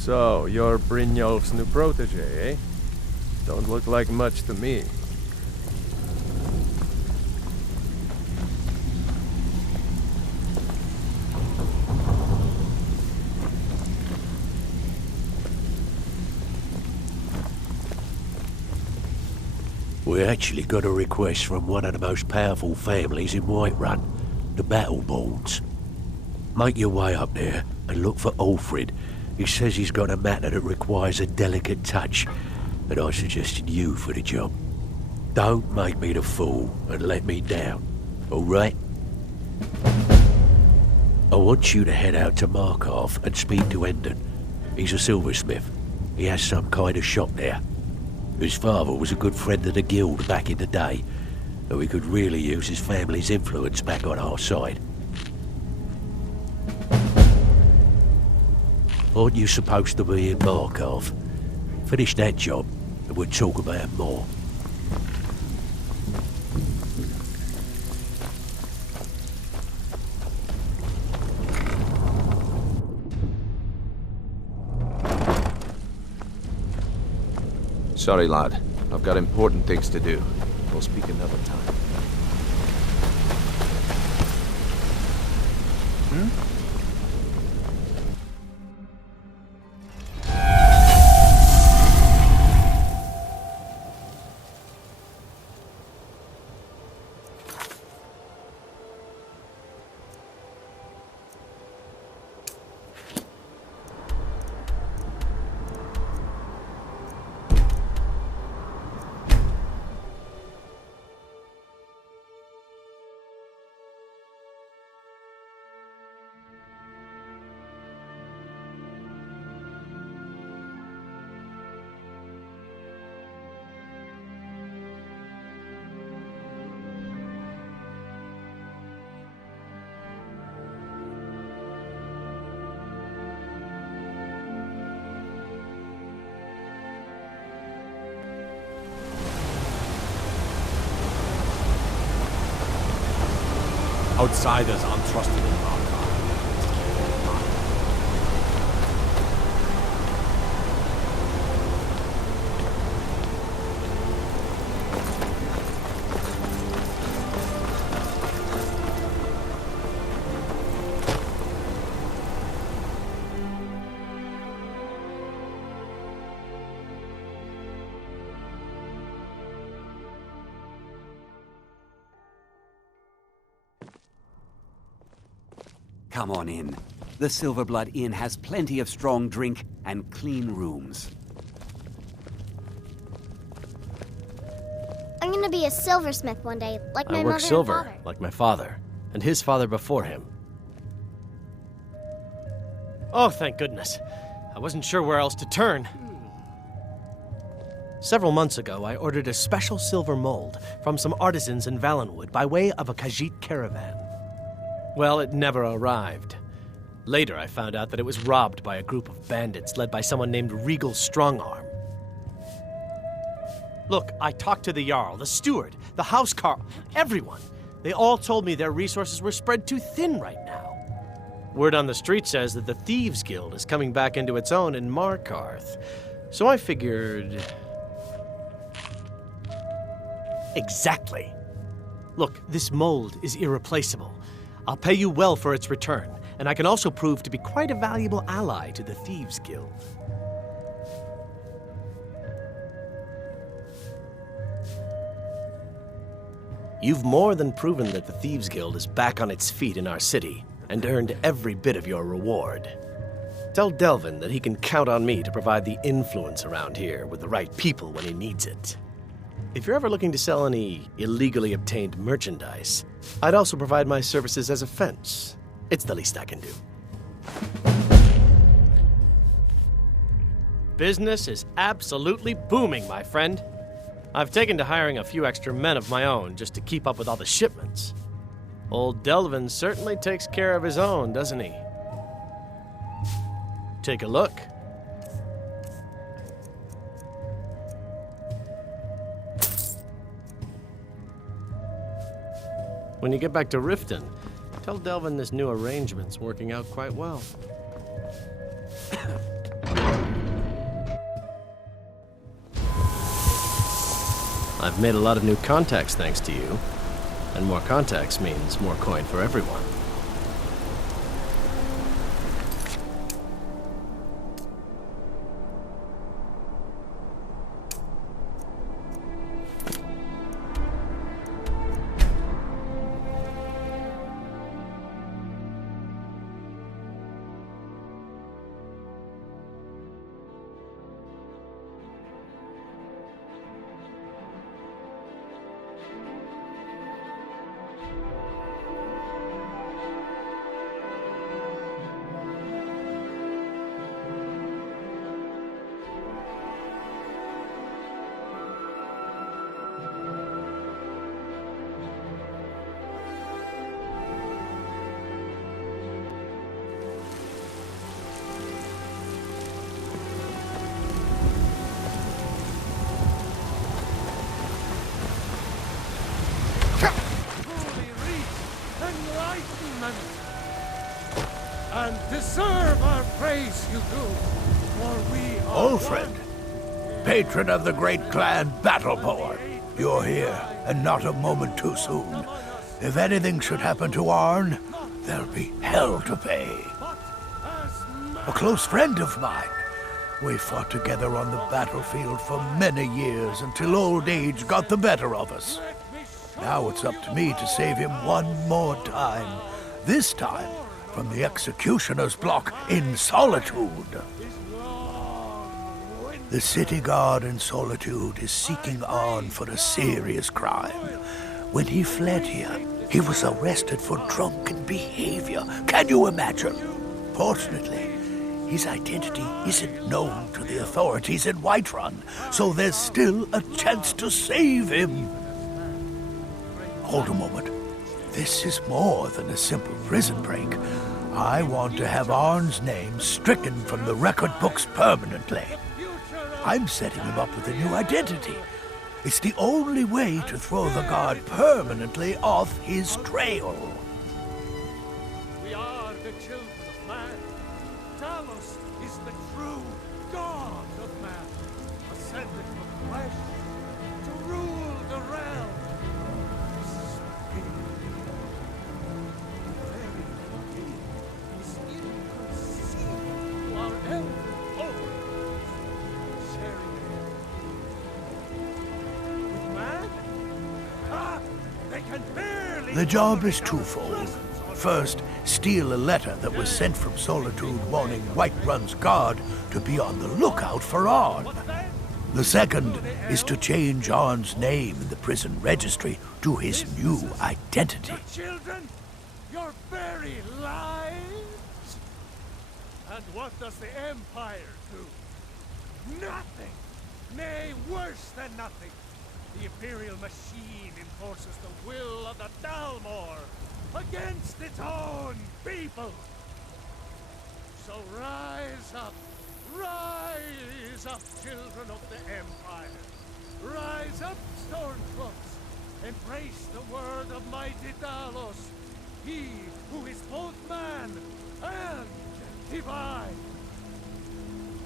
So, you're Brynjolf's new protege, eh? Don't look like much to me. We actually got a request from one of the most powerful families in Whiterun, the Battleborns. Make your way up there and look for Alfred. He says he's got a matter that requires a delicate touch, and I suggested you for the job. Don't make me the fool and let me down, all right? I want you to head out to Markarth and speak to Endon. He's a silversmith. He has some kind of shop there. His father was a good friend of the guild back in the day, and we could really use his family's influence back on our side. Aren't you supposed to be in Markarth? Finish that job, and we'll talk about more. Sorry, lad. I've got important things to do. We'll speak another time. Outsiders aren't trusted in Markarth. Come on in. The Silverblood Inn has plenty of strong drink and clean rooms. I'm gonna be a silversmith one day, like my I mother work silver, and father. like my father, and his father before him. Oh, thank goodness. I wasn't sure where else to turn. Several months ago, I ordered a special silver mold from some artisans in Valenwood by way of a Khajiit caravan. Well, it never arrived. Later, I found out that it was robbed by a group of bandits led by someone named Regal Strongarm. Look, I talked to the Jarl, the steward, the housecarl, everyone. They all told me their resources were spread too thin right now. Word on the street says that the Thieves Guild is coming back into its own in Markarth. So I figured... Exactly. Look, this mold is irreplaceable. I'll pay you well for its return, and I can also prove to be quite a valuable ally to the Thieves Guild. You've more than proven that the Thieves Guild is back on its feet in our city, and earned every bit of your reward. Tell Delvin that he can count on me to provide the influence around here with the right people when he needs it. If you're ever looking to sell any illegally obtained merchandise, I'd also provide my services as a fence. It's the least I can do. Business is absolutely booming, my friend. I've taken to hiring a few extra men of my own just to keep up with all the shipments. Old Delvin certainly takes care of his own, doesn't he? Take a look. When you get back to Riften, tell Delvin this new arrangement's working out quite well. I've made a lot of new contacts thanks to you. And more contacts means more coin for everyone. And deserve our praise you do, for we are Alfred, patron of the great clan Battleborn. You're here, and not a moment too soon. If anything should happen to Arn, there'll be hell to pay. A close friend of mine. We fought together on the battlefield for many years until old age got the better of us. Now it's up to me to save him one more time. This time from the executioner's block in Solitude. The city guard in Solitude is seeking Arn for a serious crime. When he fled here, he was arrested for drunken behavior. Can you imagine? Fortunately, his identity isn't known to the authorities in Whiterun, so there's still a chance to save him. Hold a moment. This is more than a simple prison break. I want to have Arn's name stricken from the record books permanently. I'm setting him up with a new identity. It's the only way to throw the guard permanently off his trail. We are the children of man. Talos is the true God of man, ascended from flesh to rule the realm. The job is twofold. First, steal a letter that was sent from Solitude warning Whiterun's guard to be on the lookout for Arn. The second is to change Arn's name in the prison registry to his new identity. Children, your very lives? And what does the Empire do? Nothing! Nay, worse than nothing! The Imperial machine enforces the will of the Dalmor against its own people! So rise up, children of the Empire! Rise up, Stormtroops! Embrace the word of mighty Dalos, he who is both man and divine!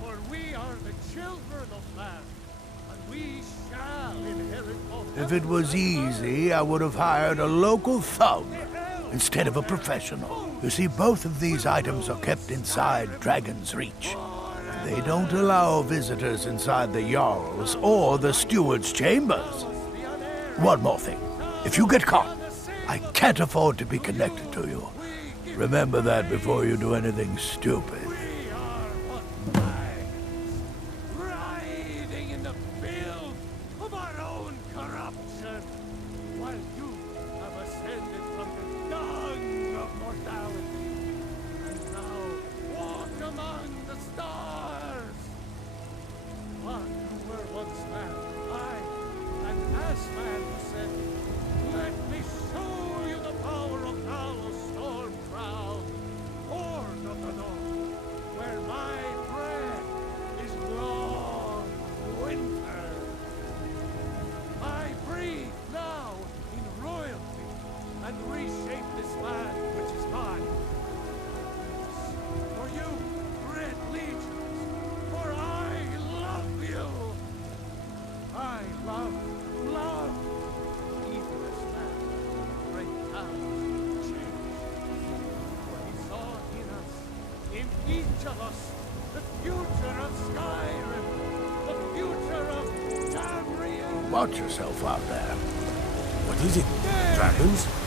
For we are the children of man, and we shall inherit both. If it was easy, I would have hired a local thug instead of a professional. You see, both of these items are kept inside Dragon's Reach. They don't allow visitors inside the Jarl's or the Steward's chambers. One more thing. If you get caught, I can't afford to be connected to you. Remember that before you do anything stupid. Love For he saw in us, in each of us, the future of Skyrim, the future of Tamriel. Watch yourself out there. What is it? Dragons?